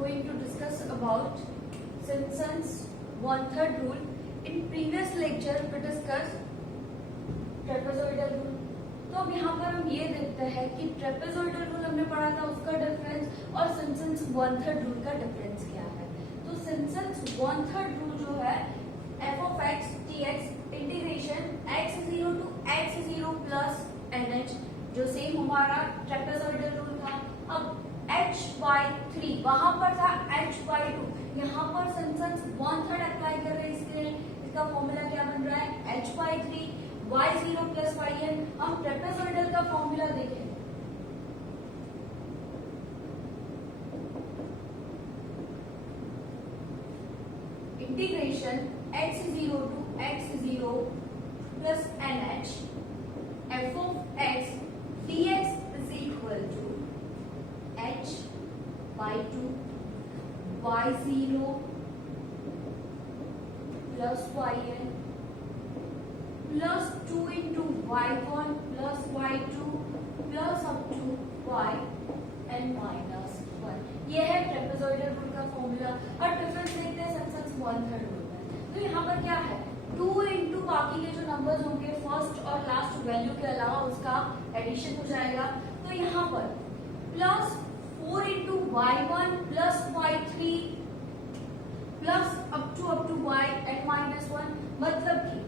going to discuss about Simpson's one-third rule. In previous lecture we discussed trapezoidal rule. तो अब यहाँ पर हम ये देखते हैं कि ट्रेपेजोइडल रूल हमने पढ़ा था, उसका डिफरेंस और सिम्पसन्स वन-थर्ड रूल का डिफरेंस क्या है. तो सिम्पसन्स वन-थर्ड रूल जो है f of x dx integration x0 to x0 plus nh, जो सेम हमारा ट्रेपेजोइडल रूल था. अब h/3 वहां पर था h/2, यहाँ पर सिम्पसन्स वन-थर्ड अप्लाई कर रहे हैं, इसके लिए इसका फॉर्मूला क्या बन रहा है h/3 y0 प्लस yn. हम ट्रेपेजोइडल का फॉर्मूला देखें. Integration x0 to x0 plus nh f of x dx is equal to h/2 y0 plus yn plus 2 into y1 plus y2 plus up to yn minus 1. ये है trapezoidal rule का formula. और difference देखते हैं Simpson's one third rule में. तो यहाँ पर क्या है, 2 into बाकी के जो नंबर्स होंगे फर्स्ट और लास्ट वैल्यू के अलावा उसका एडिशन हो जाएगा. तो यहाँ पर plus 4 into y1 plus y3 plus up to yn minus 1, मतलब कि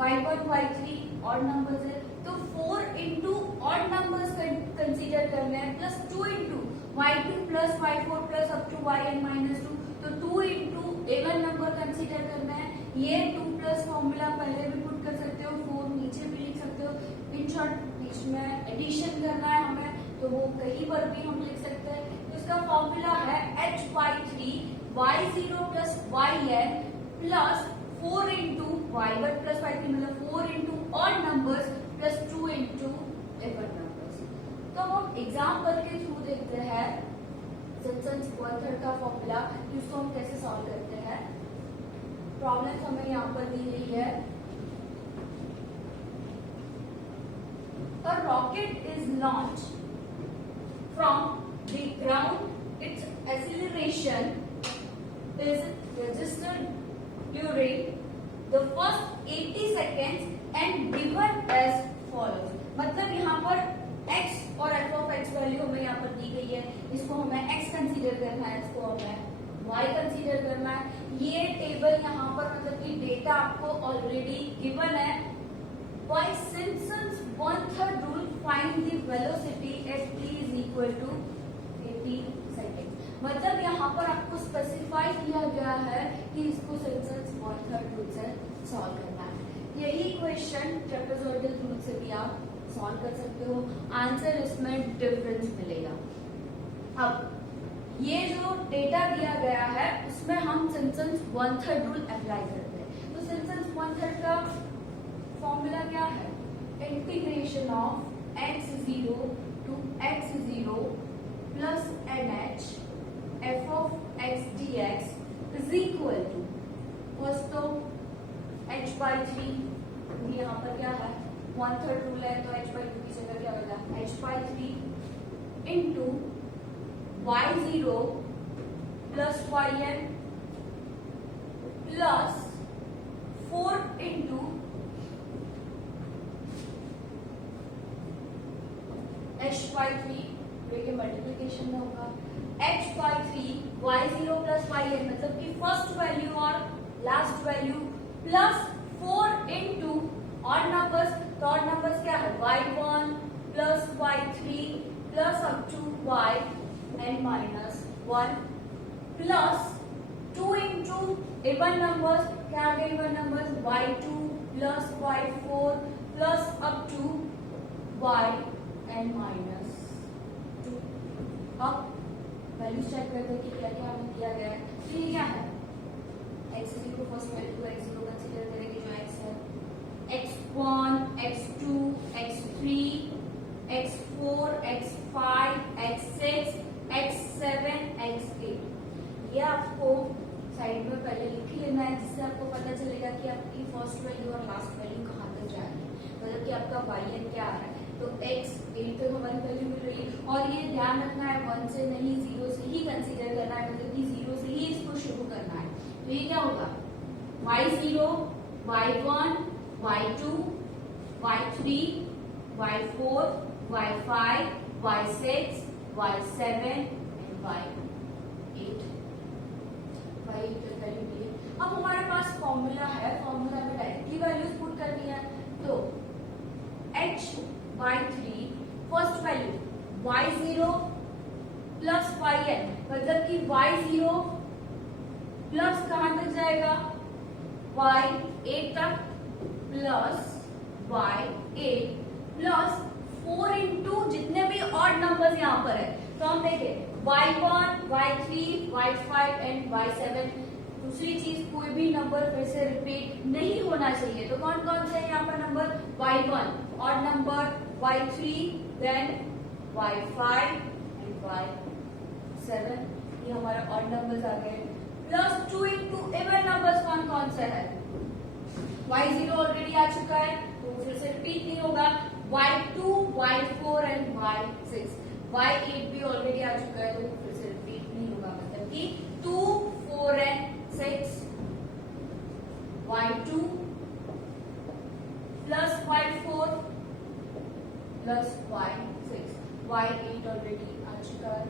y1 y3 ऑड नंबर्स है तो 4 into ऑड नंबर्स कंसीडर करना है, plus 2 into y2 plus y4 plus up to yn minus 2, तो 2 into इवन नंबर कंसीडर करना है. ये 2 प्लस फॉर्मूला पहले भी पुट कर सकते हो, 4 नीचे भी लिख सकते हो. इन शॉर्ट बीच में एडिशन करना है हमें, तो वो कहीं पर भी हम लिख सकते हैं. तो इसका फॉर्मूला है h/3 y0 plus yn plus 4 into y1 plus y3, मतलब 4 into odd numbers plus 2 into even numbers. तो हम एग्जाम्पल के थ्रू देखते हैं सिम्पसन्स वन-थर्ड का फॉर्मूला, जिसको हम कैसे सॉल्व करते हैं. प्रॉब्लम हमें यहाँ पर दी गई है. A rocket is launched from the ground. Its acceleration is registered during the first 80 seconds and given as follows. मतलब यहाँ पर x और f of x वैल्यू हमें यहाँ पर दी गई है, इसको हमें x कंसीडर करना है, इसको हमें y कंसीडर करना है. ये टेबल यहाँ पर मतलब कि डेटा आपको ऑलरेडी गिवन है. By Simpson's one-third rule, find the velocity at t is equal to 80 seconds. मतलब यहाँ पर आपको स्पेसिफाई किया गया है कि इसको सिम्पसन्स वन-थर्ड रूल से सॉल्व करना है. यही क्वेश्चन ट्रेपेजोइडल रूल से भी आप सॉल्व कर सकते हो. आंसर इसमें डिफरेंस मिलेगा. अब ये जो डेटा दिया गया है उसमें हम सिम्पसन्स वन-थर्ड रूल अप्लाई करते हैं. तो सिम्पसन्स वन-थर्ड का फॉर्मूला क्या है, integration of x0 to x0 plus nh f of x dx is equal to first तो h/3. यहाँ पर क्या है, वन-थर्ड रूल है तो h/2 की जगह क्या होगा h/3 into y0 plus yn plus 4 into h/3 के मल्टीप्लीकेशन में होगा h/3 y0 प्लस yn, मतलब कि फर्स्ट वैल्यू और last value plus 4 into odd numbers. तो ऑड नंबर्स क्या है y1 plus y3 plus up to yn minus 1 plus 2 into even numbers. क्या आ गए even numbers, y2 plus y4 plus up to yn minus 2. अब values check करते हैं कि क्या क्या हमें दिया गया है. तो ये क्या है, x0 को फर्स्ट वैल्यू को x0 कंसीडर करेंगे जो x है, x1 x2 x3 x4 x5 x6 x7 x8. ये आपको साइड में पहले लिख लेना है, जिससे आपको पता चलेगा कि आपकी फर्स्ट वैल्यू और लास्ट वैल्यू कहाँ तक जा रही है, मतलब कि आपका yn क्या आ रहा है. तो x 8 तक हमारी वैल्यू मिल रही है। और ये ध्यान रखना है 1 से नहीं 0 से ही कंसीडर करना है, मतलब कि 0 से ही इसको शुरू करना है। तो ये क्या होगा y0, y1, y2, y3, y4, y5, y6, y7 and y8 तक वैल्यू मिली। अब हमारे पास फॉर्मूला है, फॉर्मूला में डायरेक्टली वैल्यूज पुट करनी है। तो h by 3 first value y0 plus yn, मतलब कि y0 प्लस कहां तक जाएगा y8 तक प्लस y8 प्लस 4 इंटू जितने भी ऑड नंबर्स यहाँ पर है। तो हम देखें y1, y3, y5 and y7। दूसरी चीज कोई भी नंबर फिर से रिपीट नहीं होना चाहिए। तो कौन कौन से यहाँ पर number y1 odd number, y3 then y5 and y7, ये हमारा ऑड नंबर्स आ गए। प्लस 2 इंटू इवन नंबर्स कौन कौन से है, y0 ऑलरेडी आ चुका है तो फिर से रिपीट नहीं होगा, y2, y4 and y6, y8 भी ऑलरेडी आ चुका है तो फिर से रिपीट नहीं होगा, मतलब कि 2, 4 and 6, y2 plus y4 plus y6, y8 already आ चुका है।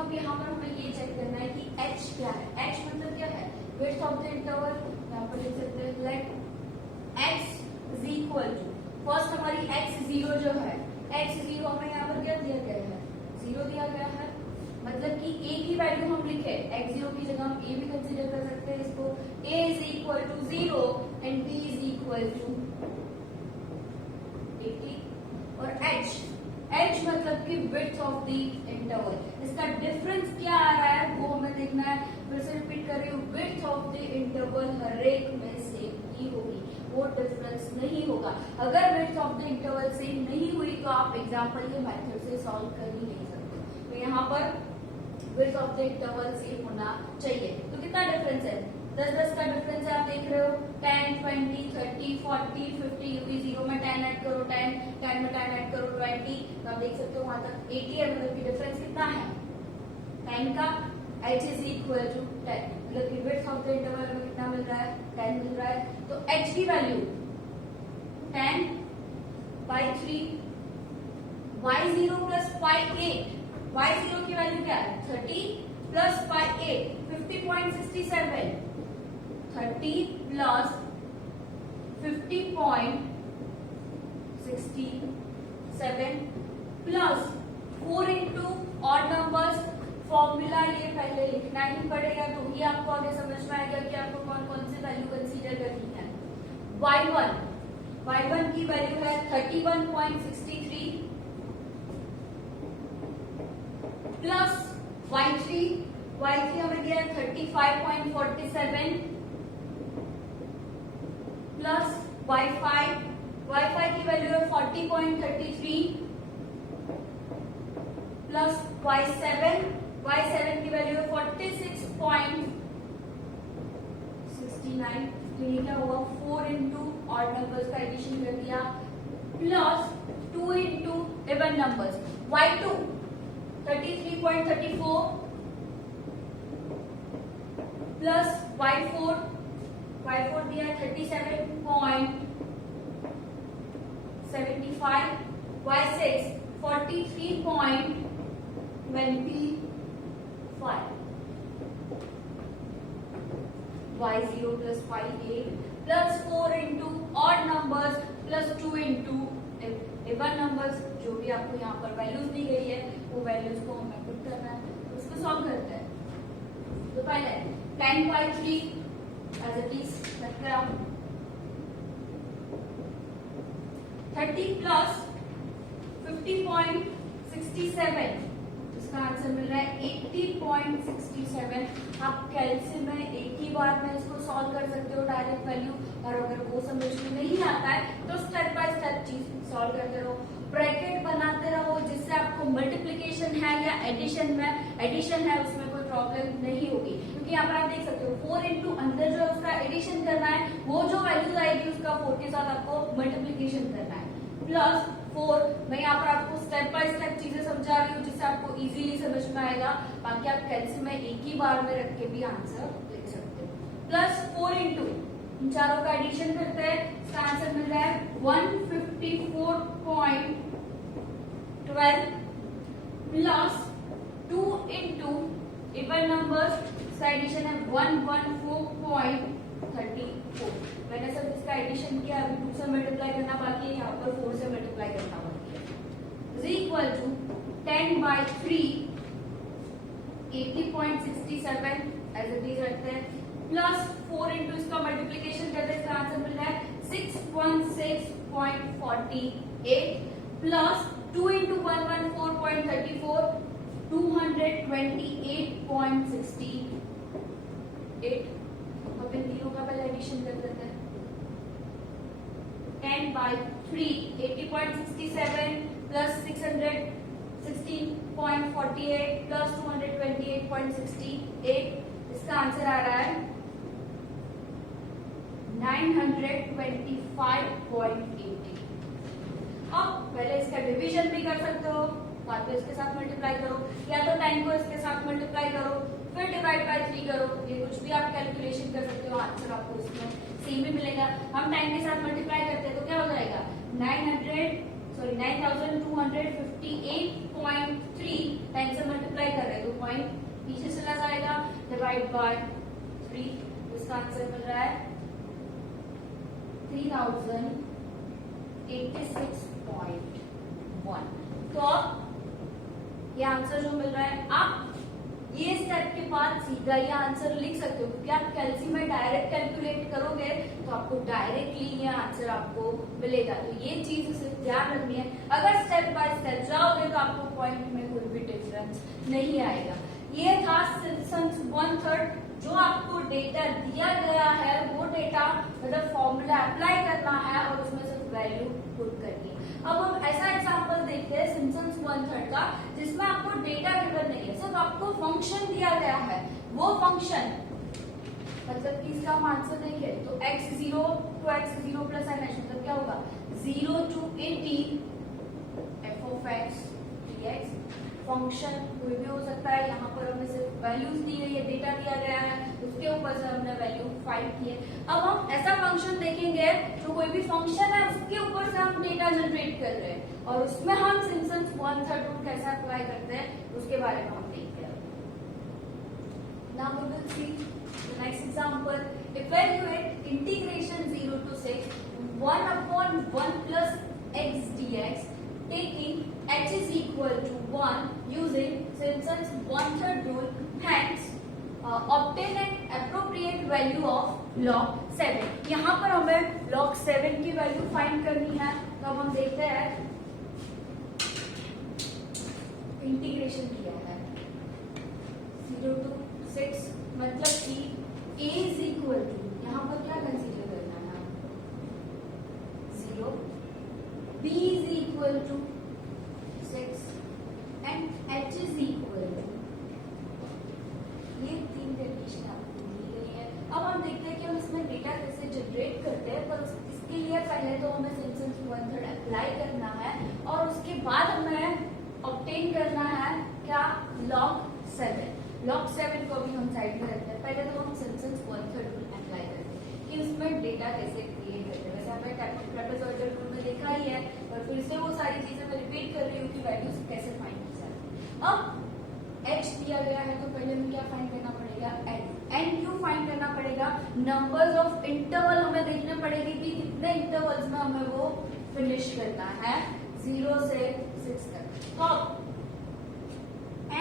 अब यहाँ पर हमें ये चेक करना है कि h क्या है। h मतलब क्या है, विड्थ ऑफ द इंटरवल। यहाँ पर लिख सकते हैं let x is equal to, first हमारी x0 जो है, x0 हमें यहाँ पर क्या दिया गया है, 0 दिया गया है, मतलब कि a की वैल्यू हम लिखे x0 की जगह हम a भी कंसीडर कर सकते हैं इसको। a is equal to 0 and b is equal to 80। और h मतलब कि विड्थ ऑफ द इंटरवल, इसका डिफरेंस क्या आ रहा है वो हमें देखना है। फिर से रिपीट कर रही हूँ, विड्थ ऑफ द इंटरवल हर एक में सेम ही होगी, वो डिफरेंस नहीं होगा। अगर width of the interval same नहीं हुई तो आप एग्जांपल के मेथड से सॉल्व कर ही नहीं सकते। तो यहाँ पर width of the interval same होना चाहिए। तो कितना डिफरेंस है, 10-10 का डिफरेंस है, आप देख रहे हो 10, 20, 30, 40, 50, ये भी 0 में 10 ऐड करो 10, 10 में 10 ऐड करो 20, तो आप देख सकते हो वहां तक 80 है, मतलब कि डिफरेंस कितना है 10 का। h इज इक्वल टू 10, मतलब कि विड्थ ऑफ द इंटरवल में कितना मिल रहा है, 10 मिल रहा है। तो h की value 10 by 3, y0 plus y8, y0 की वैल्यू क्या है 30 plus y8 50.67, 30 plus 50.67 plus 4 into odd numbers. Formula ये पहले लिखना ही पड़ेगा तो ही आपको आगे समझ में आएगा कि आपको कौन कौन सी वैल्यू कंसीडर करनी है। y1 की वैल्यू है 31.63 प्लस y3 हमें दिया है 35.47 प्लस y5 की वैल्यू है 40.33 प्लस y7 की वैल्यू है 46.69। तो ये क्या हुआ, 4 इंटू ऑड नंबर्स का एडिशन कर दिया plus 2 into even numbers. y2 33.34 plus y4 दिया 37.75, y6 43.25, y0 plus y8 plus 4 into odd numbers plus 2 into even numbers. जो भी आपको यहाँ पर वैल्यूज दी गई है वो वैल्यूज को हमें पुट करना है, तो उसको सॉल्व करते हैं। तो पहले 10 by 3 एज इट इज रखते हैं, 30 प्लस 50.67, इसका आंसर मिल रहा है 80.67। आप कैलकुलेशन में एक ही बार में इसको सॉल्व कर सकते हो डायरेक्ट वैल्यू, और अगर वो समझ में नहीं आता है तो स्टेप बाय स्टेप चीज सॉल्व करते रहो, ब्रैकेट बनाते रहो, जिससे आपको मल्टीप्लिकेशन है या एडिशन है उसमें कोई प्रॉब्लम नहीं होगी, क्योंकि यहाँ पर आप देख सकते हो 4 इंटू अंदर जो उसका एडिशन करना है, वो जो वैल्यूज आएगी उसका 4 के साथ आपको मल्टीप्लीकेशन करना है, प्लस 4। मैं यहाँ पर आपको स्टेप बाय स्टेप चीजें समझा रही हूँ जिससे आपको इजीली समझ में आएगा, बाकी आप कैलसी में एक ही बार में रख के भी आंसर लिख सकते हो। प्लस 4 इंटू इन चारों का एडिशन करते हैं, इसका आंसर मिल रहा है 154.12 प्लस 2 इंटू इवन नंबर्स, इसका एडिशन है 114.34। मैंने सब इसका एडिशन किया, अभी 2 से मल्टीप्लाई करना बाकी है, यहाँ पर 4 से मल्टीप्लाई करना बाकी है, is equal to 10/3 80.67 as it is रखते हैं, प्लस 4 इंटू इसका मल्टीप्लीकेशन करते हैं, इसका आंसर मिल रहा है 616.48 प्लस 2 इंटू 114.34 228.68। अब इन तीनों का पहले एडिशन कर देते हैं, 10/3 80.67 प्लस 616.48 प्लस 228.68, इसका आंसर आ रहा है 925.80। अब पहले इसका डिवीजन भी कर सकते हो, बाद में इसके साथ मल्टीप्लाई करो, या तो 10 को इसके साथ मल्टीप्लाई करो फिर डिवाइड बाय 3 करो, ये कुछ भी आप कैलकुलेशन कर सकते हो, आंसर आपको इसमें सेम ही मिलेगा। हम 10 के साथ मल्टीप्लाई करते हैं तो क्या हो जाएगा 9258.3, 10 से मल्टीप्लाई कर रहे हैं तो पॉइंट पीछे चला जाएगा, डिवाइड बाय 3, इसका आंसर मिल रहा है 3086.1। तो अब ये आंसर जो मिल रहा है, आप ये स्टेप के बाद सीधा ये आंसर लिख सकते हो, क्योंकि आप कैलसी में डायरेक्ट कैलकुलेट करोगे तो आपको डायरेक्टली ये आंसर आपको मिलेगा। तो ये चीज सिर्फ ध्यान रखनी है, अगर स्टेप बाय स्टेप जाओगे तो आपको पॉइंट में कोई भी डिफरेंस नहीं आएगा। ये था सिम्पसन्स 1/3, जो आपको डेटा दिया गया है वो डेटा मतलब फॉर्मूला अप्लाई करना है और उसमें सिर्फ वैल्यू पुट करनी है। अब हम ऐसा एग्जांपल देखते हैं सिम्पसन्स 1/3 का, जिसमें आपको डेटा गिवन नहीं है, सिर्फ आपको फंक्शन दिया गया है। वो फंक्शन मतलब कि इसका हम आंसर देखें तो x0 to x0 plus n मतलब क्या होगा 0 to 18 f of x dx। Function कोई भी हो सकता है, यहाँ पर हमें सिर्फ वैल्यूज दी गई है, डेटा दिया गया है, उसके ऊपर से हमने वैल्यू फाइंड की है। अब हम ऐसा फंक्शन देखेंगे जो कोई भी फंक्शन है उसके ऊपर से हम डेटा जनरेट कर रहे हैं और उसमें हम सिम्पसन्स 1/3 रूल कैसे अप्लाई करते हैं उसके बारे में हम देखते हैं। Now we will see the next example. Evaluate integration 0 to 6 1/1 plus x dx taking h is equal to 1 using Simpson's 1/3 rule. Hence, obtain an appropriate value of log 7. यहाँ पर हमें log 7 की वैल्यू फाइंड करनी है, तो अब हम देखते हैं इंटीग्रेशन किया है 0 to 6 मतलब कि a is equal to, यहाँ पर क्या कंसीडर करना है 0, b is equal to 6 and h is equal to, ये 3 कंडीशन आपको दी गई है। अब हम देखते हैं कि हम इसमें डेटा कैसे जनरेट करते हैं, पर इसके लिए पहले तो हमें सिम्पसन्स 1/3 अप्लाई करना है और उसके बाद हमें ऑब्टेन करना है क्या log 7। log 7 को भी हम साइड में रखते हैं, पहले तो हम सिम्पसन्स 1/3 रूल अप्लाई करते हैं कि उसमें डेटा कैसे क्रिएट करते हैं। वैसे हमने ट्रेपेजॉइडल रूल में देखा ही है, पर फिर से वो सारी चीजें मैं रिपीट कर रही हूँ कि वैल्यूज कैसे फाइंड की जाती है। अब h दिया गया है तो पहले हमें क्या फाइंड करना पड़ेगा n क्यों फाइंड करना पड़ेगा, नंबर्स ऑफ इंटरवल हमें देखने पड़ेगी कि कितने इंटरवल्स में हमें वो फिनिश करना है 0 से 6 तक। तो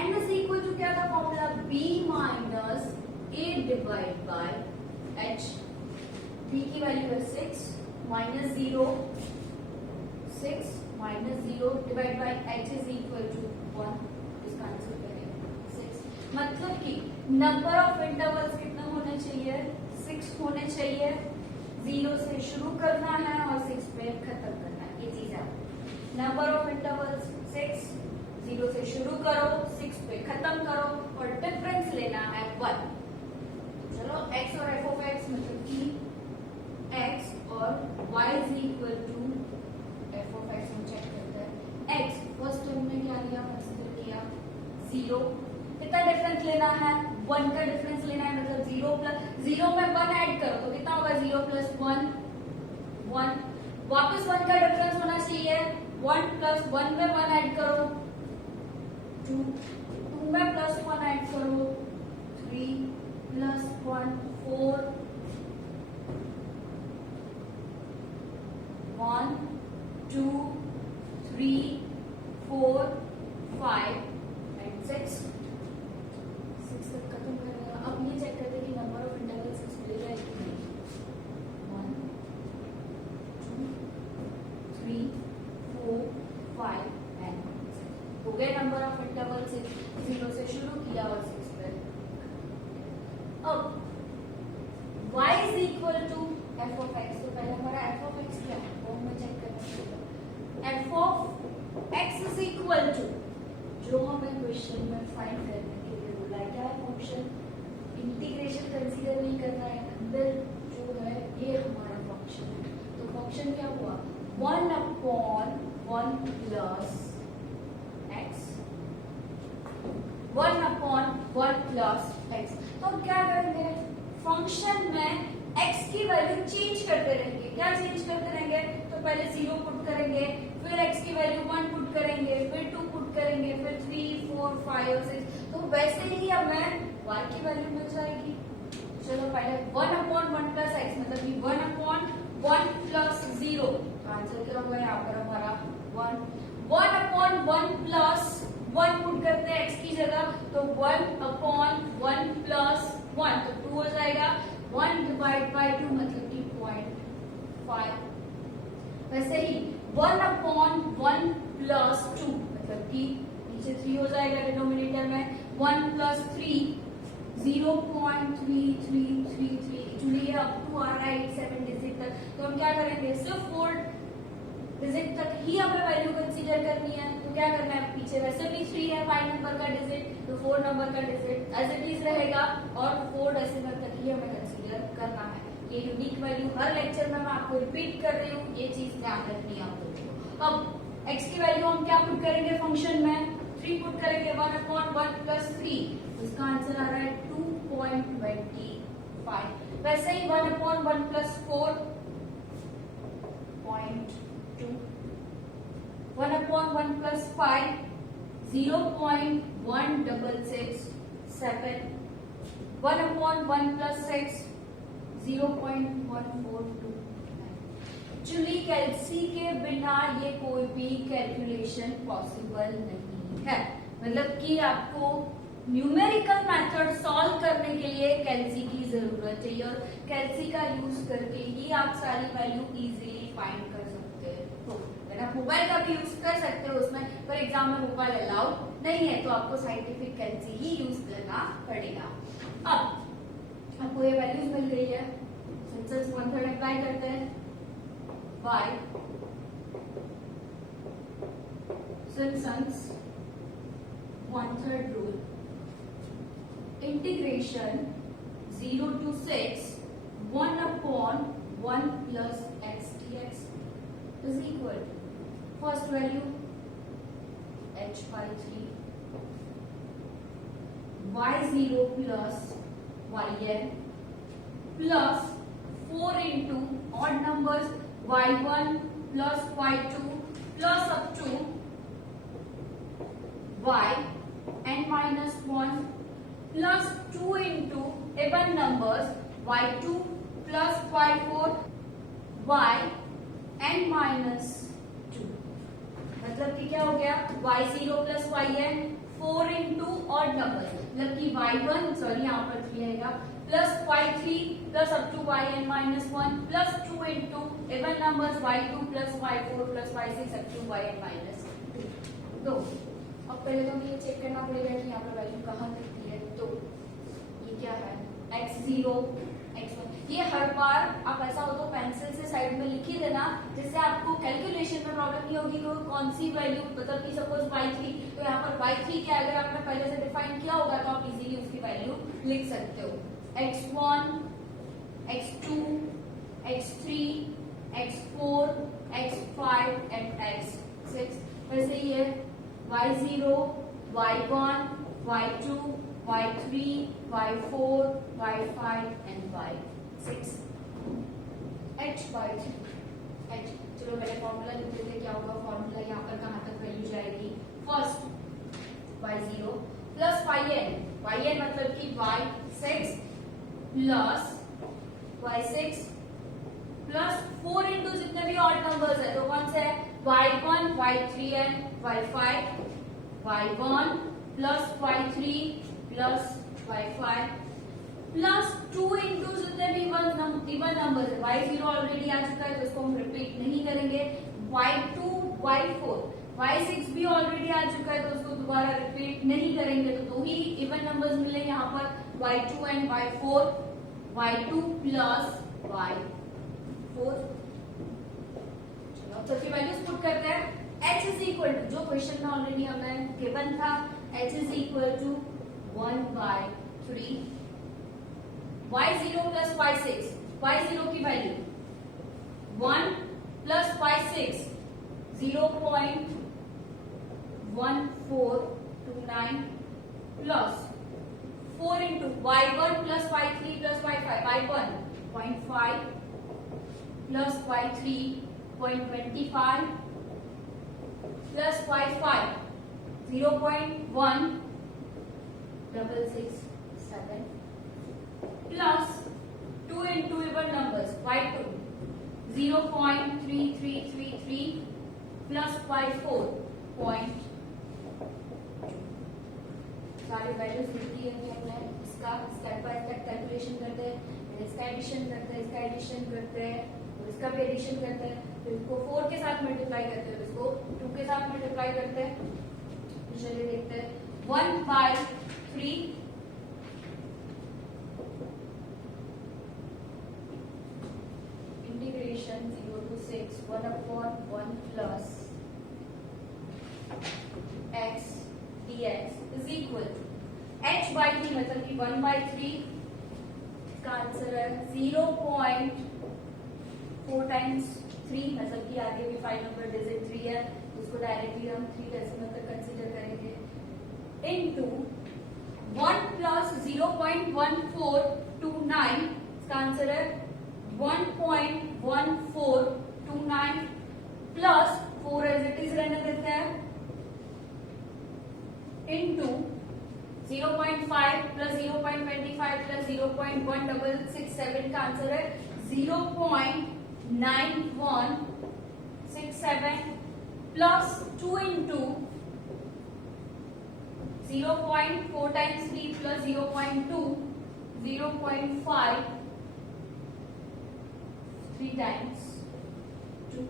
n is equal to क्या था formula b minus a divide by h। b की वैल्यू है 6 minus 0 6 minus 0 divide by h is equal to 1। इसका आंसर करें 6, मतलब कि नंबर ऑफ इंटरवल्स कितना होने चाहिए 6 होने चाहिए। 0 से शुरू करना है और 6 पे खत्म करना है, ये चीज है। नंबर ऑफ इंटरवल्स 6, 0 से शुरू करो 6 पे खत्म करो और डिफरेंस डिफरेंस लेना है 1। चलो x और f ऑफ x मतलब कि x और y is equal to f of x हम चेक करते हैं। x फर्स्ट टर्म में क्या लिया, कंसीडर किया 0। कितना डिफरेंस लेना है, 1 का डिफरेंस लेना है, मतलब 0 प्लस 0 में 1 ऐड करो तो कितना होगा, 0 प्लस 1 1। वापस 1 का डिफरेंस होना चाहिए, 1 प्लस 1 में 1 ऐड करो 2, 2 में प्लस 1 ऐड करो 3 प्लस 1 4, 1 2 3 4 5 एंड 6 तक खत्म करेगा। अब ये चेक करते हैं कि नंबर ऑफ इंटरवल्स मिलेगा कि नहीं। 1 2 3 4 5 एंड 6 हो गए नंबर ऑफ इंटरवल्स। 0 से शुरू किया और 6 पे। अब y is equal to f of x, तो पहले हमारा f ऑफ x क्या है वो हमें चेक करना चाहिए। f of x is equal to जो हमें क्वेश्चन में फाइंड करने के लिए बोला है, क्या है, फंक्शन। इंटीग्रेशन कंसीडर नहीं करना है, अंदर जो है ये हमारा फंक्शन है। तो फंक्शन क्या हुआ, 1/1 प्लस x, 1/1 प्लस x। तो हम क्या करेंगे, फंक्शन में x की वैल्यू चेंज करते रहेंगे। क्या चेंज करते रहेंगे, तो पहले 0 पुट करेंगे, फिर x की वैल्यू 1 पुट करेंगे, फिर 2 पुट करेंगे, फिर 3 4 5 और 6। तो वैसे ही हमें y की वैल्यू मिल जाएगी। चलो पहले 1/1 प्लस x मतलब कि 1/1 प्लस 0। आंसर क्या होगा यहाँ पर हमारा 1। 1/1 प्लस 1 पुट करते हैं x की जगह, तो 1/1 प्लस 1 तो 2 हो जाएगा। 1 डिवाइड बाई 2 मतलब कि 0.5। वैसे ही 1/1 प्लस 2 मतलब कि नीचे 3 हो जाएगा डिनोमिनेटर में। 1 प्लस 3 0.3333 एक्चुअली अप टू आ रहा है 7 डिजिट तक। तो हम क्या करेंगे, सिर्फ 4 डिजिट तक ही हमें वैल्यू कंसीडर करनी है। तो क्या करना है, पीछे वैसे भी 3 है 5 नंबर का डिजिट, तो 4 नंबर का डिजिट एज इट इज रहेगा और 4 डेसिमल तक ही हमें कंसीडर करना है। ये यूनिक वैल्यू हर लेक्चर में मैं आपको रिपीट कर रही हूँ, ये चीज ध्यान रखनी है आप लोगों को। अब x की वैल्यू हम क्या पुट करेंगे फंक्शन में, 3 पुट करेंगे, 1/1 प्लस 3, इसका आंसर आ रहा है 2.25। वैसे ही 1/1 प्लस 4 0.2, 1/1 प्लस 5 0.1667, 1/1 प्लस 6 0.142। एक्चुअली कैलसी के बिना ये कोई भी कैलकुलेशन पॉसिबल नहीं है। मतलब कि आपको न्यूमेरिकल मेथड सॉल्व करने के लिए कैलसी की जरूरत चाहिए और कैलसी का यूज करके ही आप सारी वैल्यू इजीली फाइंड कर सकते हो। आप मोबाइल का भी यूज कर सकते हो उसमें, पर एग्जाम में मोबाइल अलाउड नहीं है, तो आपको साइंटिफिक कैलसी ही यूज करना पड़ेगा। अब आपको ये वैल्यूज मिल गई है, सिंस 1/3 अप्लाई करते हैं। y since 1/3 rule, integration 0 to 6 1/1 plus x dx is equal to first value h/3 y0 plus yn plus 4 into odd numbers y1 plus y2 plus up to yn minus 1 plus 2 into even numbers y2 plus y4 yn minus 2। मतलब कि क्या हो गया, y0 plus yn 4 into odd numbers मतलब कि y1 sorry यहाँ पर 3 आएगा plus y3 plus up to yn minus 1 plus 2 into even numbers y2 plus y4 plus y6 up to yn minus 2। तो अब पहले तो हमें ये चेक करना पड़ेगा कि यहाँ पर वैल्यू कहाँ दिखती है। तो ये क्या है, x0 x1। ये हर बार आप ऐसा हो तो पेंसिल से साइड में लिख ही देना, जिससे आपको कैलकुलेशन में प्रॉब्लम नहीं होगी कि कौन सी वैल्यू, मतलब कि सपोज y3 तो यहाँ पर y3 क्या अगर आपने पहले से डिफाइन किया होगा तो आप इजीली उसकी वैल्यू लिख सकते हो। x1, x2, x3, x4, x5 and x6। वैसे ही है y0, y1, y2, y3, y4, y5 and y6। h by 3 h। चलो पहले फॉर्मूला लिख लेते हैं क्या होगा। फॉर्मूला यहाँ पर कहाँ तक वैल्यू जाएगी। फर्स्ट y0 प्लस yn मतलब कि y6 plus y6 plus 4 into जितने भी ऑड नंबर्स है तो कौन से है y1, y3 and y5। y1 plus y3 plus y5 plus 2 into जितने भी इवन नंबर है। y0 ऑलरेडी आ चुका है तो इसको हम रिपीट नहीं करेंगे। y2, y4, y6 भी ऑलरेडी आ चुका है तो उसको दोबारा रिपीट नहीं करेंगे। तो दो ही इवन नंबर्स मिले यहाँ पर y2 and y4। y2 plus y4। चलो तो फिर वैल्यूज पुट करते हैं। h इज इक्वल टू जो क्वेश्चन में ऑलरेडी हमें गिवन था h is equal to 1/3 y0 plus y6। y0 की value 1 plus y6 0.1429 plus 4 into y1 plus y3 plus y5। y1 0.5 plus y3 0.25 plus y5 0.1667 plus 2 into even numbers y2 0.3333 plus y4 point। सारी values लिखी है हमने। इसका step by step calculation करते हैं, इसका addition करते हैं, इसका एडिशन करते हैं और इसका भी एडिशन करते हैं। तो इसको 4 के साथ मल्टीप्लाई करते हैं, इसको 2 के साथ मल्टीप्लाई करते हैं। चलिए देखते हैं 1/3 integration 0 to 6 1/1 plus x dx is equal to h by 3 मतलब कि 1/3 का आंसर है 0.4 times 3 मतलब कि आगे भी 5 नंबर डिजिट 3 है उसको डायरेक्टली हम 3 डेसिमल तक कंसीडर करेंगे इनटू 1 प्लस 0.1429 इसका आंसर है 1.1429 प्लस 4 एज इट इज रहने देते हैं इनटू 0.5 प्लस 0.25 प्लस 0.1667 का आंसर है 0.9167 plus 2 into 0.4 times 3 plus 0.2 0.5 3 times 2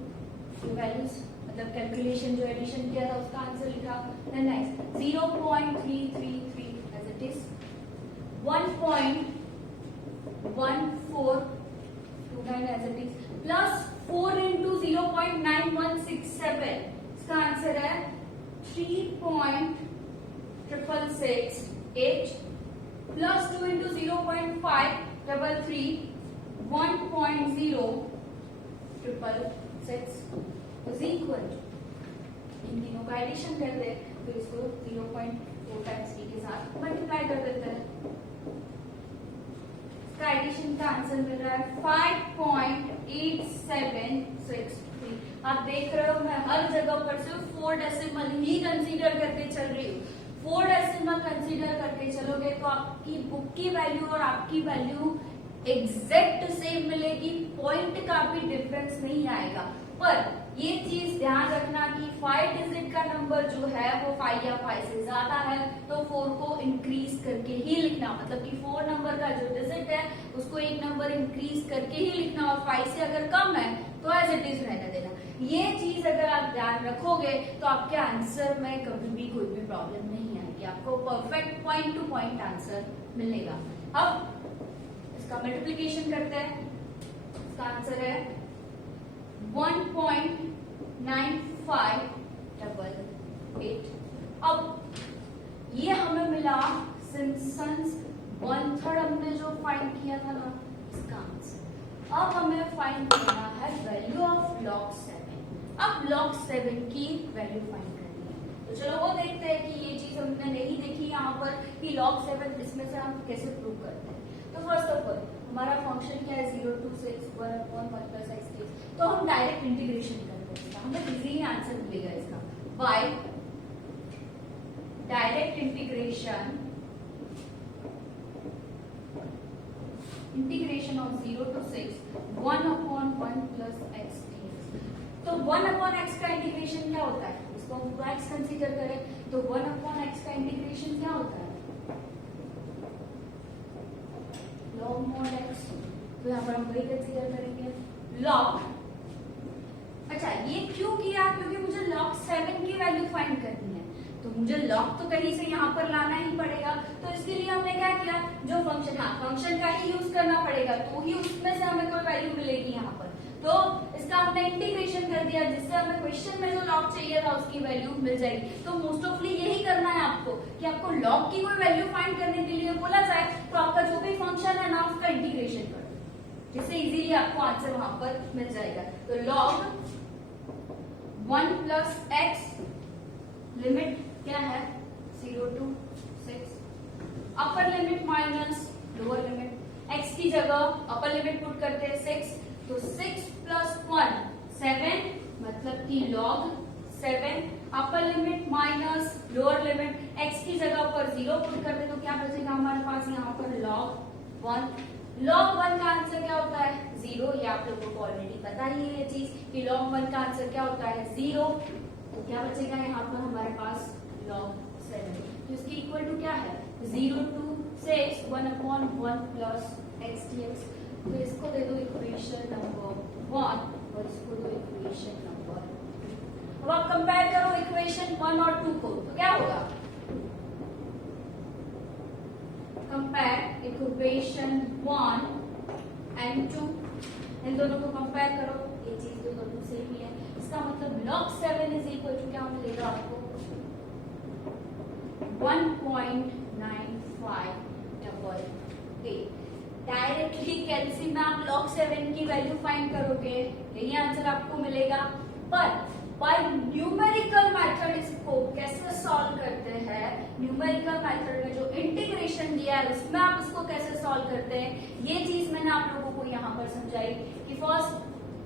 values मतलब कैलकुलेशन जो एडिशन किया था उसका आंसर लिखा। Then next 0.333 as it is 1.1429 as it is plus 4 into 0.9167 इसका आंसर है 3.6668 प्लस 2 इंटू 0.533 1.0666 इज इक्वल इन तीनों का एडिशन कर दे तो इसको 0.4 टाइम्स 3 के साथ मल्टीप्लाई कर देते हैं। इसका एडिशन का आंसर मिल रहा है 5.8763। आप देख रहे हो मैं हर जगह पर सिर्फ 4 डेसिमल ही कंसीडर करके चल रही हूँ। 4 डेसिमल कंसीडर करके चलोगे तो आपकी बुक की वैल्यू और आपकी वैल्यू एग्जैक्ट सेम मिलेगी, पॉइंट का भी डिफरेंस नहीं आएगा। पर ये चीज ध्यान रखना कि 5 डिजिट का नंबर जो है वो 5 या 5 से ज्यादा है तो 4 को इंक्रीज करके ही लिखना, मतलब कि 4 नंबर का जो डिजिट है उसको एक नंबर इंक्रीज करके ही लिखना और 5 से अगर कम है तो एज इट इज रहने देना। ये चीज अगर आप ध्यान रखोगे तो आपके आंसर में कभी भी कोई भी प्रॉब्लम नहीं आएगी, आपको perfect point two point answer मिलेगा। अब इसका मल्टीप्लीकेशन करते हैं, इसका आंसर है 1.9588। अब फंक्शंस 1/3 हमने जो फाइंड किया था ना इसका आंसर। अब हमें फाइंड करना है वैल्यू ऑफ log 7। अब log 7 की वैल्यू फाइंड करनी है, तो चलो वो देखते हैं कि ये चीज हमने नहीं देखी यहाँ पर कि log 7 इसमें से हम कैसे प्रूव करते हैं। तो फर्स्ट ऑफ ऑल हमारा फंक्शन क्या है 0 to 6 1/1 plus x, तो हम डायरेक्ट इंटीग्रेशन करते हैं इसका, हमें इजीली आंसर मिलेगा इसका by direct integration of 0 to 6 1/1 plus x dx। तो 1/x का इंटीग्रेशन क्या होता है, इसको हम पूरा x कंसीडर करें तो 1/x का इंटीग्रेशन क्या होता है log mod x। तो यहाँ पर हम वही कंसीडर करेंगे log। अच्छा ये क्यों किया, क्योंकि मुझे log 7 की वैल्यू फाइंड करनी है, तो मुझे log तो कहीं से यहाँ पर लाना ही पड़ेगा। तो इसके लिए हमने क्या किया, जो फंक्शन, हाँ फंक्शन का ही यूज करना पड़ेगा, तो ही उसमें से हमें कोई वैल्यू मिलेगी यहाँ पर। तो इसका हमने इंटीग्रेशन कर दिया, जिससे हमें क्वेश्चन में जो log चाहिए था उसकी वैल्यू मिल जाएगी। तो मोस्ट ऑफली यही करना है आपको कि आपको log की कोई वैल्यू फाइंड करने के लिए बोला जाए तो आपका जो भी फंक्शन है ना उसका इंटीग्रेशन कर दो, जिससे इजीली आपको आंसर वहां पर मिल जाएगा। तो log 1 plus x लिमिट क्या है 0 to 6, upper limit minus lower limit, x की जगह अपर लिमिट पुट करते हैं 6, तो 6 plus 1 7, मतलब कि log 7, upper limit minus lower limit, x की जगह पर 0 पुट करते तो क्या बचेगा हमारे पास यहाँ पर log 1। log 1 का आंसर क्या होता है 0, ये आप लोगों को ऑलरेडी पता ही है ये चीज कि log 1 का आंसर क्या होता है 0। तो क्या बचेगा यहाँ पर हमारे पास log 7, तो इसकी इक्वल टू क्या है 0 to 6 1/1 plus x dx। तो इसको दे दो इक्वेशन नंबर 1 और इसको दो इक्वेशन नंबर 2। अब आप कंपेयर करो इक्वेशन 1 और 2 को, तो क्या होगा कंपेयर इक्वेशन 1 and 2, इन दोनों को कंपेयर करो, ये चीज तो दोनों सेम ही है। इसका मतलब log 7 इज इक्वल टू क्या मिलेगा आपको 1.9588। डायरेक्टली कैलसी में आप log 7 की वैल्यू फाइंड करोगे यही आंसर आपको मिलेगा, पर बाय न्यूमेरिकल मेथड इसको कैसे सॉल्व करते हैं, न्यूमेरिकल मेथड में जो इंटीग्रेशन दिया है उसमें आप इसको कैसे सॉल्व करते हैं, ये चीज मैंने आप लोगों को यहाँ पर समझाई कि फर्स्ट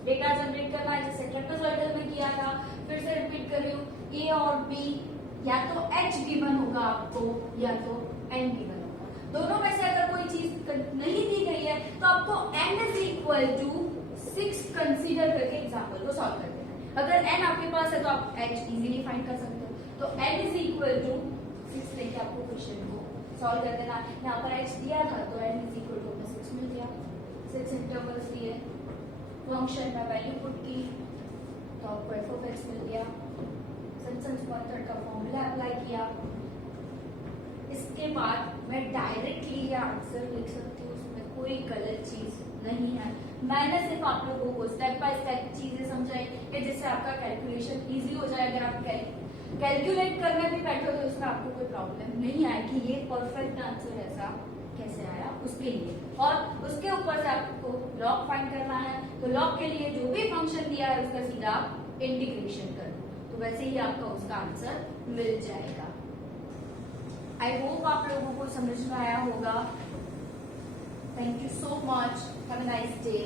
डेटा जनरेट करना है जैसे ट्रेपेजॉइडल में किया था, फिर से रिपीट कर रही हूँ ए और बी या तो h गिवन होगा आपको या तो n गिवन होगा, दोनों में से अगर कोई चीज नहीं दी गई है तो आपको n is equal to 6 consider करके एग्जाम्पल को सॉल्व करते हैं। अगर n आपके पास है तो आप h इजीली फाइंड कर सकते हो, तो n इज इक्वल टू 6 लेके आपको क्वेश्चन को सॉल्व कर देना। यहाँ पर h दिया था तो n इज इक्वल टू 6 मिल गया, 6 इंटरवल्स दिए, फंक्शन में वैल्यू पुट की तो आपको f of x मिल गया, सिम्पसन्स मेथड का फॉर्मूला अप्लाई किया। इसके बाद मैं डायरेक्टली ये आंसर लिख सकती हूँ, उसमें कोई गलत चीज नहीं है। मैंने सिर्फ आप लोगों को स्टेप बाय स्टेप चीजें समझाई कि जिससे आपका कैलकुलेशन इजी हो जाए। अगर आप कैलकुलेट करने भी बैठो तो उसमें आपको कोई प्रॉब्लम नहीं आए कि ये परफेक्ट आंसर ऐसा कैसे आया उसके लिए। और उसके ऊपर से आपको लॉग फाइंड करना है, तो लॉग के लिए जो भी फंक्शन दिया है उसका सीधा इंटीग्रेशन कर दो, तो वैसे ही आपका उसका आंसर मिल जाएगा। आई होप आप लोगों को समझ में आया होगा। Thank you so much, have a nice day.